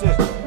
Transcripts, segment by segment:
Pavarësisë.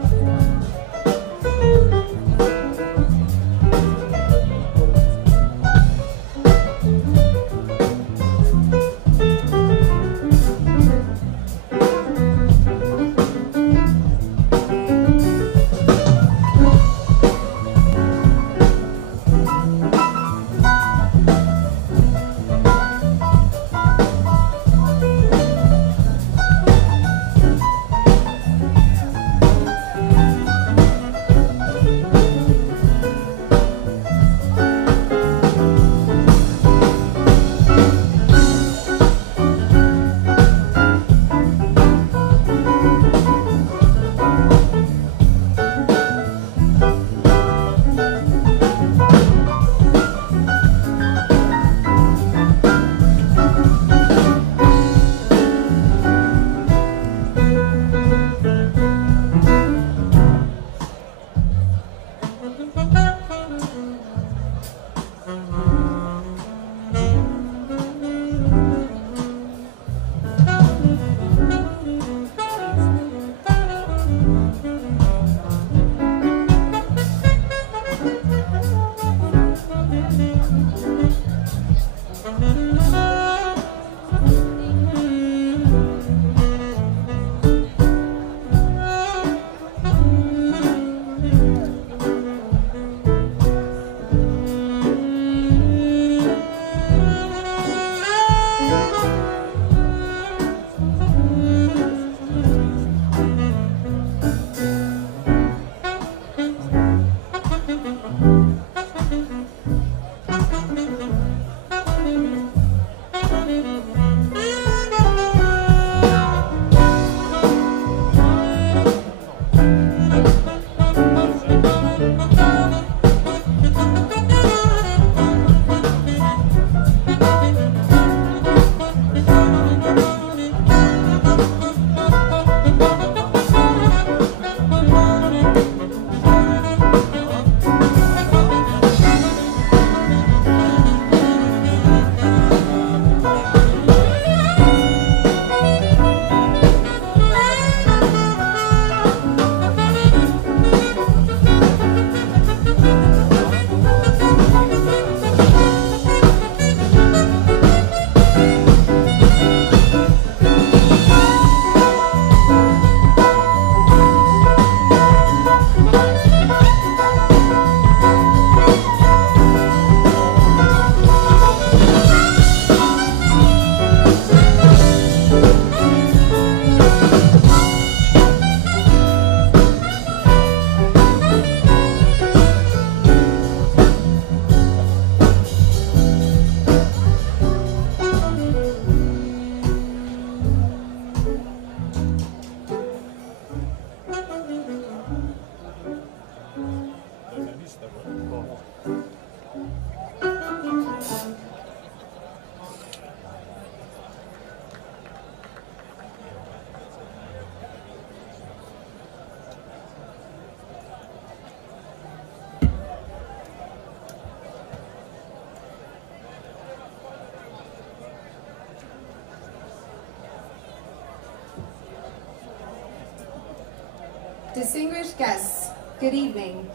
Distinguished guests, good evening,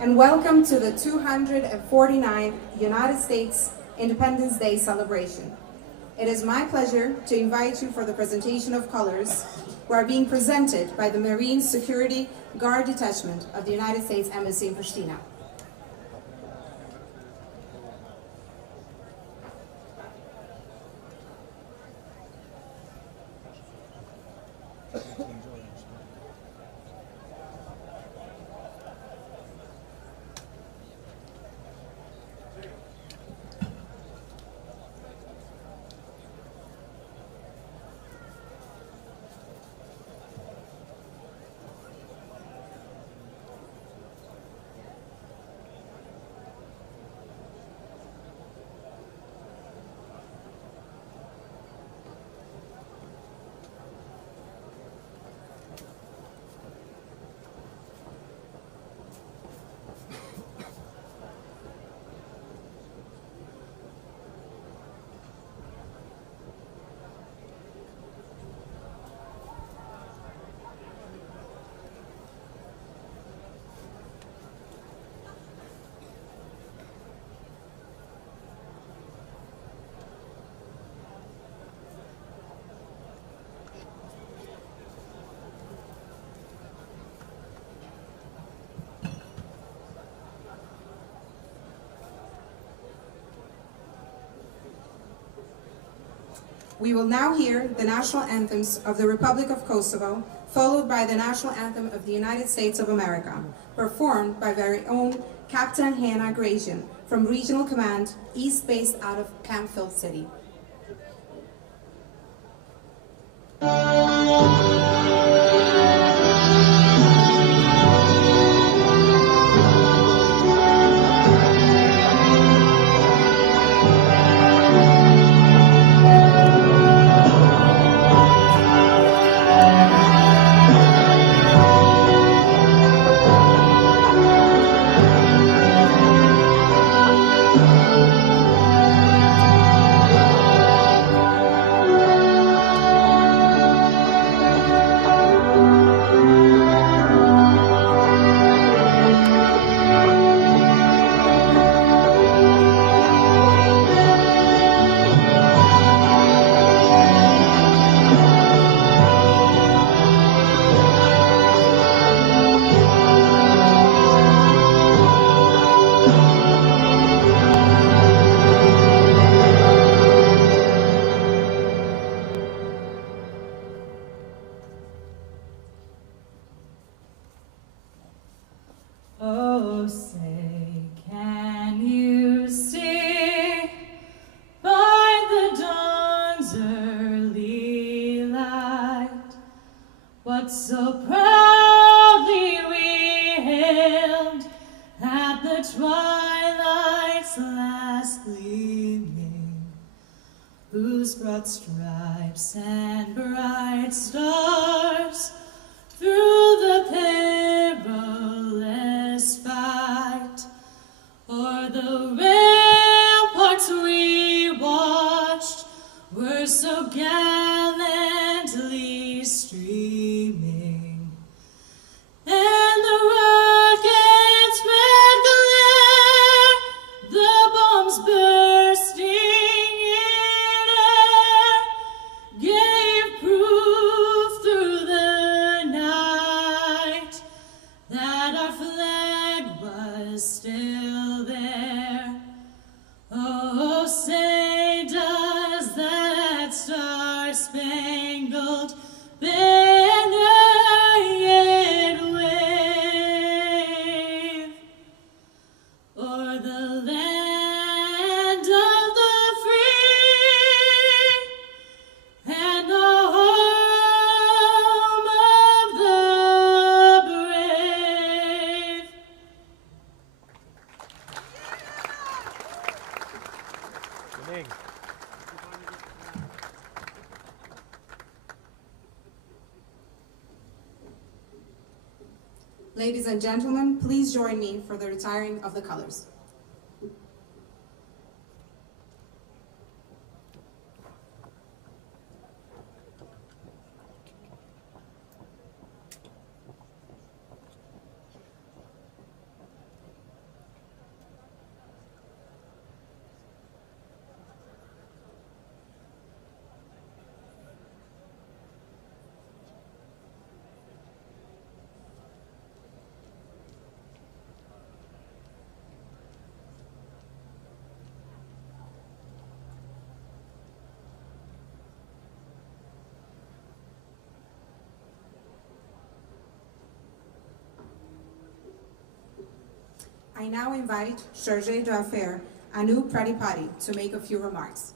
and welcome to the 249th United States Independence Day celebration. It is my pleasure to invite you for the presentation of colors, who are being presented by the Marine Security Guard Detachment of the United States Embassy in Pristina. We will now hear the national anthems of the Republic of Kosovo, followed by the national anthem of the United States of America, performed by very own Captain Hannah Gratian from Regional Command, East, based out of Campfield City. Oh, say, can you see by the dawn's early light what so proudly we hailed at the twilight's last gleaming, whose broad stripes and bright stars through the perilous fight o'er the ramparts we watched were so gallantly streaming, and the rockets' red glare, the bombs bursting in air, gave proof through the night that our flag was still there. Oh, say does that star-spangled banner yet wave o'er the land of the free and the home of the brave? Ladies and gentlemen, please join me for the retiring of the colors. I now invite SHBA-së Anu Pradipati to make a few remarks.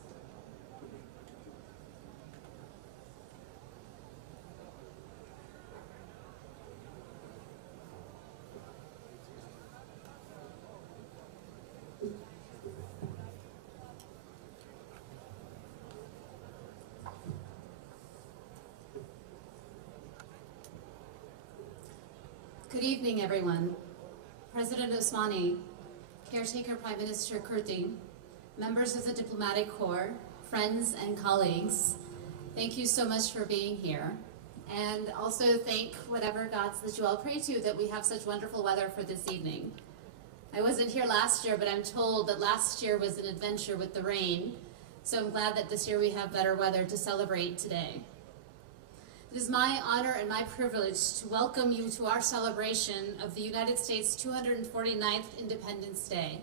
Good evening, everyone. President Osmani, Caretaker Prime Minister Kurti, members of the Diplomatic Corps, friends and colleagues, thank you so much for being here. And also thank whatever gods that you all pray to that we have such wonderful weather for this evening. I wasn't here last year, but I'm told that last year was an adventure with the rain, so I'm glad that this year we have better weather to celebrate today. It is my honor and my privilege to welcome you to our celebration of the United States' 249th Independence Day.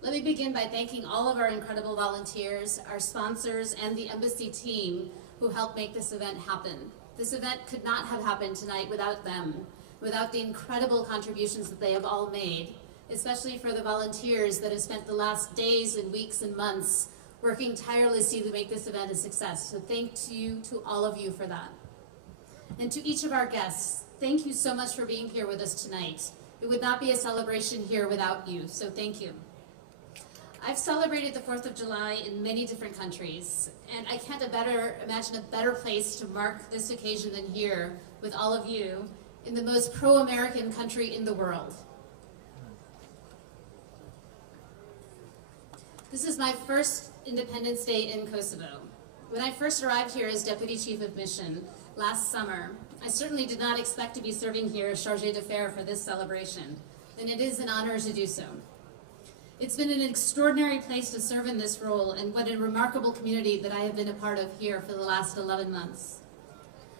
Let me begin by thanking all of our incredible volunteers, our sponsors, and the embassy team who helped make this event happen. This event could not have happened tonight without them, without the incredible contributions that they have all made, especially for the volunteers that have spent the last days and weeks and months working tirelessly to make this event a success. So thank you to all of you for that. And to each of our guests, thank you so much for being here with us tonight. It would not be a celebration here without you, so thank you. I've celebrated the 4th of July in many different countries, and I can't imagine a better place to mark this occasion than here with all of you in the most pro-American country in the world. This is my first Independence Day in Kosovo. When I first arrived here as Deputy Chief of Mission last summer, I certainly did not expect to be serving here as Chargé d'Affaires for this celebration, and it is an honor to do so. It's been an extraordinary place to serve in this role, and what a remarkable community that I have been a part of here for the last 11 months.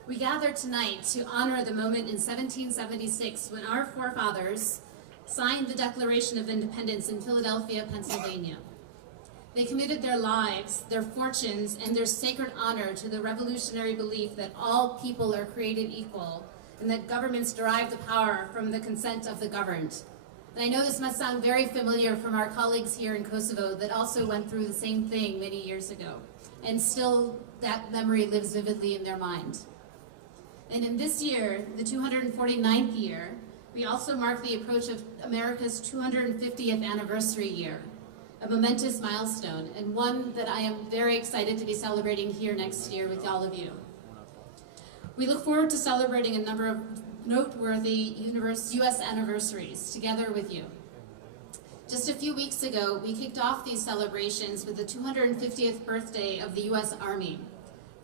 We gather tonight to honor the moment in 1776 when our forefathers signed the Declaration of Independence in Philadelphia, Pennsylvania. They committed their lives, their fortunes, and their sacred honor to the revolutionary belief that all people are created equal and that governments derive the power from the consent of the governed. And I know this must sound very familiar from our colleagues here in Kosovo that also went through the same thing many years ago. And still, that memory lives vividly in their mind. And in this year, the 249th year, we also mark the approach of America's 250th anniversary year, a momentous milestone, and one that I am very excited to be celebrating here next year with all of you. We look forward to celebrating a number of noteworthy U.S. anniversaries together with you. Just a few weeks ago, we kicked off these celebrations with the 250th birthday of the U.S. Army,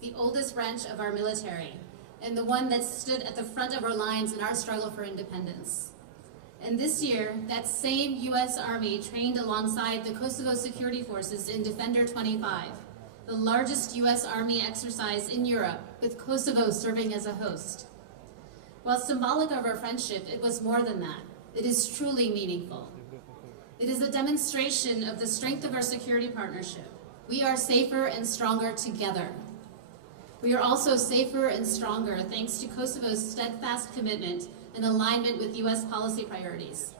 the oldest branch of our military, and the one that stood at the front of our lines in our struggle for independence. And this year, that same U.S. Army trained alongside the Kosovo Security Forces in Defender 25, the largest U.S. Army exercise in Europe, with Kosovo serving as a host. While symbolic of our friendship, it was more than that. It is truly meaningful. It is a demonstration of the strength of our security partnership. We are safer and stronger together. We are also safer and stronger thanks to Kosovo's steadfast commitment and alignment with U.S. policy priorities.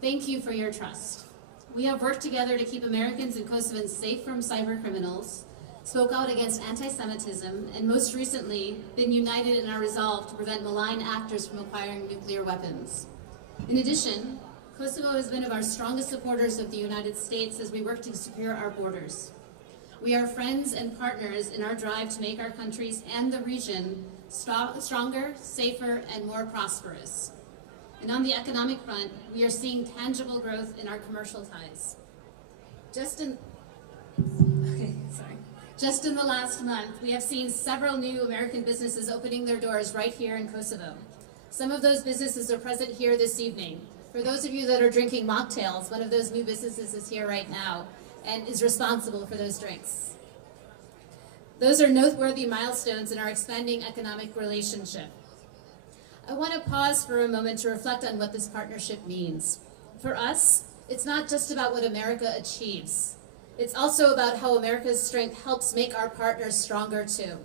Thank you for your trust. We have worked together to keep Americans and Kosovans safe from cyber criminals, spoke out against anti-Semitism, and most recently, been united in our resolve to prevent malign actors from acquiring nuclear weapons. In addition, Kosovo has been of our strongest supporters of the United States as we work to secure our borders. We are friends and partners in our drive to make our countries and the region stronger, safer, and more prosperous. And on the economic front, we are seeing tangible growth in our commercial ties. Just in the last month, we have seen several new American businesses opening their doors right here in Kosovo. Some of those businesses are present here this evening. For those of you that are drinking mocktails, one of those new businesses is here right now and is responsible for those drinks. Those are noteworthy milestones in our expanding economic relationship. I want to pause for a moment to reflect on what this partnership means. For us, it's not just about what America achieves. It's also about how America's strength helps make our partners stronger too.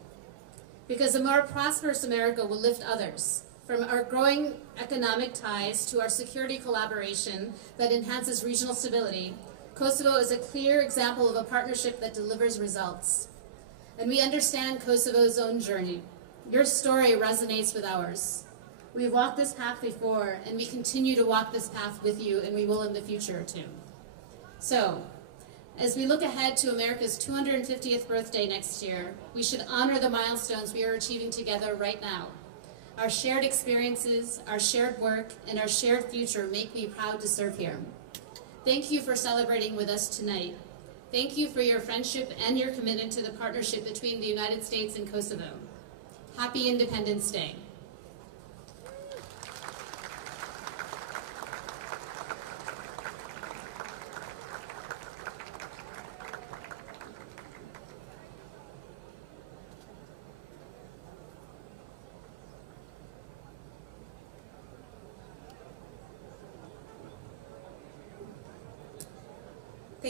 Because a more prosperous America will lift others, from our growing economic ties to our security collaboration that enhances regional stability. Kosovo is a clear example of a partnership that delivers results. And we understand Kosovo's own journey. Your story resonates with ours. We've walked this path before, and we continue to walk this path with you, and we will in the future too. So, as we look ahead to America's 250th birthday next year, we should honor the milestones we are achieving together right now. Our shared experiences, our shared work, and our shared future make me proud to serve here. Thank you for celebrating with us tonight. Thank you for your friendship and your commitment to the partnership between the United States and Kosovo. Happy Independence Day.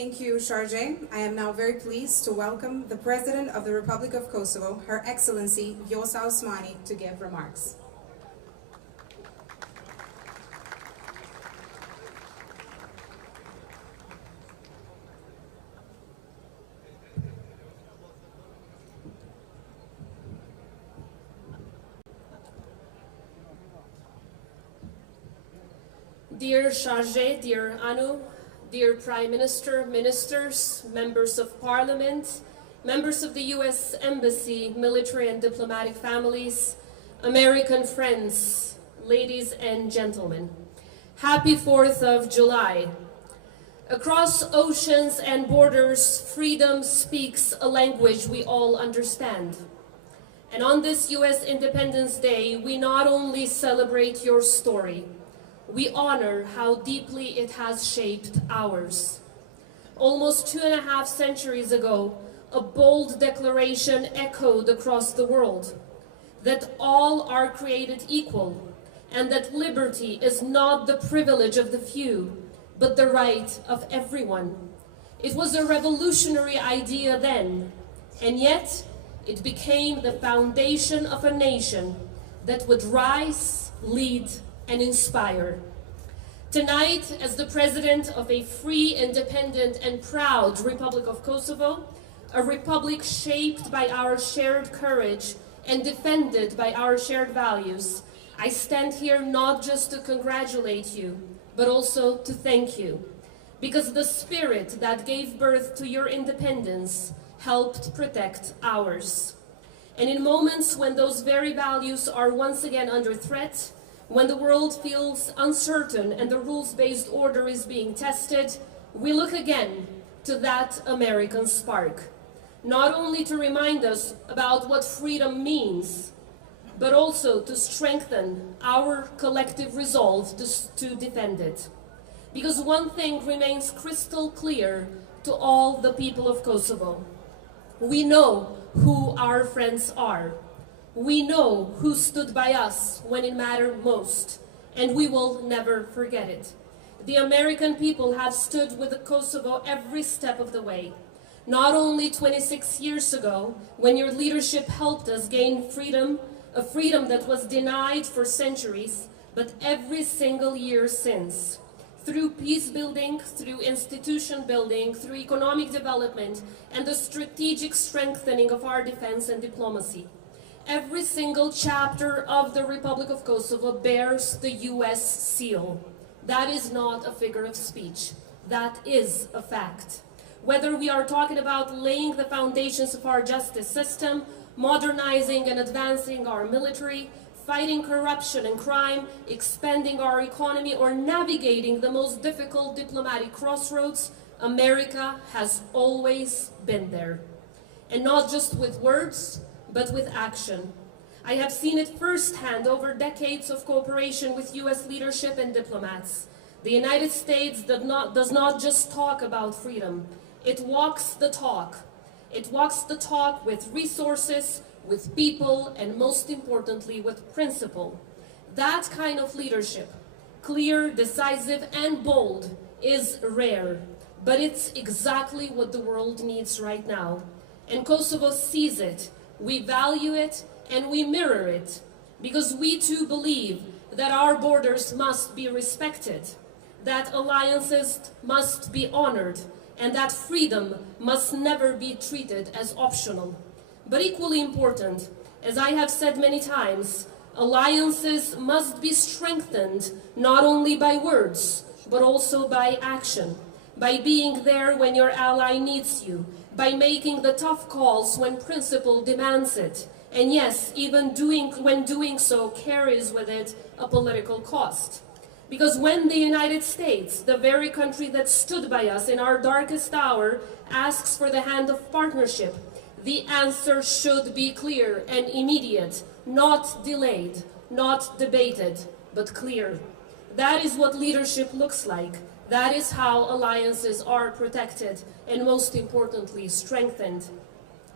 Thank you, Sharjeh. I am now very pleased to welcome the President of the Republic of Kosovo, Her Excellency Vjosa Osmani, to give remarks. Dear Sharjeh, dear Anu, dear Prime Minister, ministers, members of Parliament, members of the U.S. Embassy, military and diplomatic families, American friends, ladies and gentlemen, happy 4th of July. Across oceans and borders, freedom speaks a language we all understand. And on this U.S. Independence Day, we not only celebrate your story, we honor how deeply it has shaped ours. Almost 2.5 centuries ago, a bold declaration echoed across the world that all are created equal and that liberty is not the privilege of the few, but the right of everyone. It was a revolutionary idea then, and yet it became the foundation of a nation that would rise, lead, and inspire. Tonight, as the President of a free, independent, and proud Republic of Kosovo, a republic shaped by our shared courage and defended by our shared values, I stand here not just to congratulate you, but also to thank you, because the spirit that gave birth to your independence helped protect ours. And in moments when those very values are once again under threat, when the world feels uncertain and the rules-based order is being tested, we look again to that American spark, not only to remind us about what freedom means, but also to strengthen our collective resolve to defend it. Because one thing remains crystal clear to all the people of Kosovo. We know who our friends are. We know who stood by us when it mattered most, and we will never forget it. The American people have stood with Kosovo every step of the way. Not only 26 years ago, when your leadership helped us gain freedom, a freedom that was denied for centuries, but every single year since. Through peace building, through institution building, through economic development, and the strategic strengthening of our defense and diplomacy. Every single chapter of the Republic of Kosovo bears the U.S. seal. That is not a figure of speech. That is a fact. Whether we are talking about laying the foundations of our justice system, modernizing and advancing our military, fighting corruption and crime, expanding our economy, or navigating the most difficult diplomatic crossroads, America has always been there. And not just with words, but with action. I have seen it firsthand over decades of cooperation with U.S. leadership and diplomats. The United States does not just talk about freedom, it walks the talk. It walks the talk with resources, with people, and most importantly, with principle. That kind of leadership, clear, decisive, and bold, is rare, but it's exactly what the world needs right now. And Kosovo sees it. We value it and we mirror it, because we too believe that our borders must be respected, that alliances must be honored, and that freedom must never be treated as optional. But equally important, as I have said many times, alliances must be strengthened not only by words, but also by action, by being there when your ally needs you, by making the tough calls when principle demands it, and yes, even when doing so carries with it a political cost. Because when the United States, the very country that stood by us in our darkest hour, asks for the hand of partnership, the answer should be clear and immediate, not delayed, not debated, but clear. That is what leadership looks like. That is how alliances are protected and, most importantly, strengthened.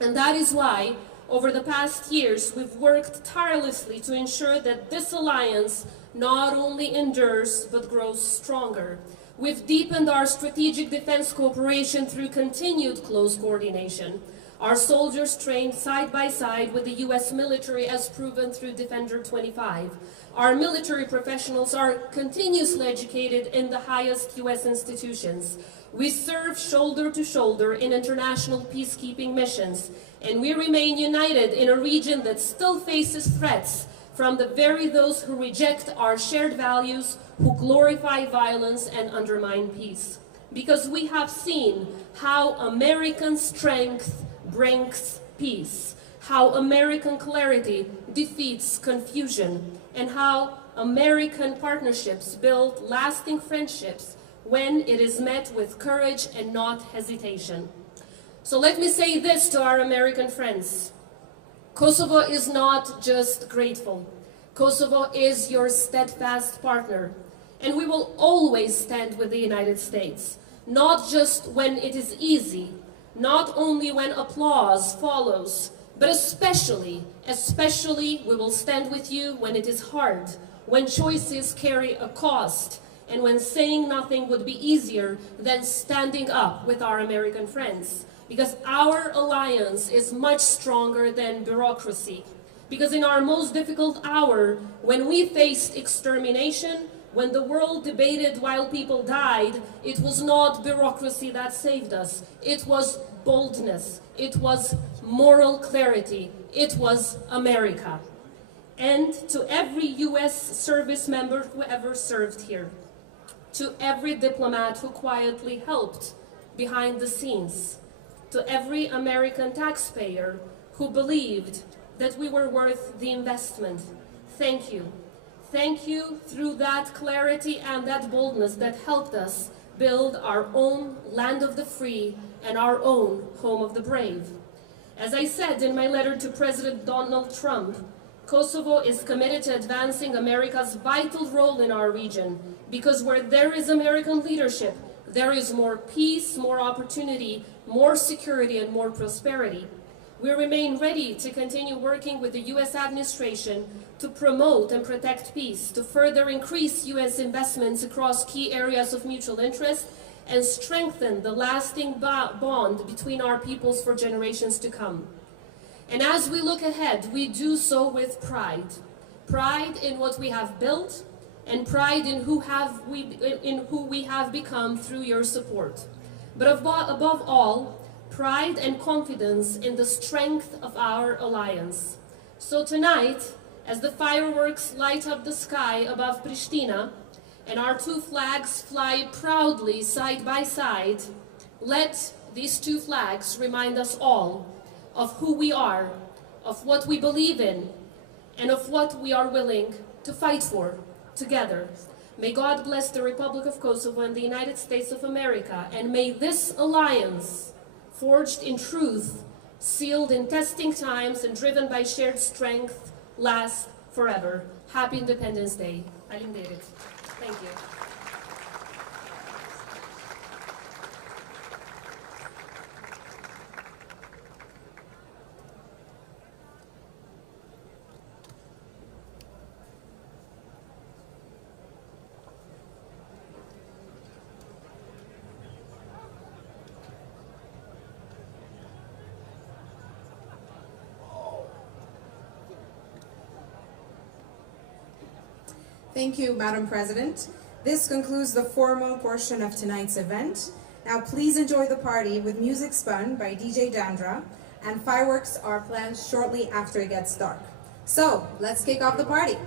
And that is why, over the past years, we've worked tirelessly to ensure that this alliance not only endures but grows stronger. We've deepened our strategic defense cooperation through continued close coordination. Our soldiers trained side by side with the US military as proven through Defender 25. Our military professionals are continuously educated in the highest US institutions. We serve shoulder to shoulder in international peacekeeping missions, and we remain united in a region that still faces threats from the very those who reject our shared values, who glorify violence and undermine peace. Because we have seen how American strength brings peace, how American clarity defeats confusion, and how American partnerships build lasting friendships when it is met with courage and not hesitation. So let me say this to our American friends. Kosovo is not just grateful. Kosovo is your steadfast partner, and we will always stand with the United States, not just when it is easy, not only when applause follows, but especially we will stand with you when it is hard, when choices carry a cost, and when saying nothing would be easier than standing up with our American friends. Because our alliance is much stronger than bureaucracy. Because in our most difficult hour, when we faced extermination, when the world debated while people died, it was not bureaucracy that saved us. It was boldness. It was moral clarity. It was America. And to every US service member who ever served here, to every diplomat who quietly helped behind the scenes, to every American taxpayer who believed that we were worth the investment, thank you. Thank you through that clarity and that boldness that helped us build our own land of the free and our own home of the brave. As I said in my letter to President Donald Trump, Kosovo is committed to advancing America's vital role in our region, because where there is American leadership, there is more peace, more opportunity, more security, and more prosperity. We remain ready to continue working with the US administration to promote and protect peace, to further increase US investments across key areas of mutual interest, and strengthen the lasting bond between our peoples for generations to come. And as we look ahead, we do so with pride. Pride in what we have built, and pride in who we have become through your support. But above all, pride and confidence in the strength of our alliance. So tonight, as the fireworks light up the sky above Pristina, and our two flags fly proudly side by side, let these two flags remind us all of who we are, of what we believe in, and of what we are willing to fight for together. May God bless the Republic of Kosovo and the United States of America, and may this alliance, forged in truth, sealed in testing times, and driven by shared strength, last forever. Happy Independence Day. Faleminderit. Thank you. Thank you, Madam President. This concludes the formal portion of tonight's event. Now please enjoy the party with music spun by DJ Dandra, and fireworks are planned shortly after it gets dark. So let's kick off the party.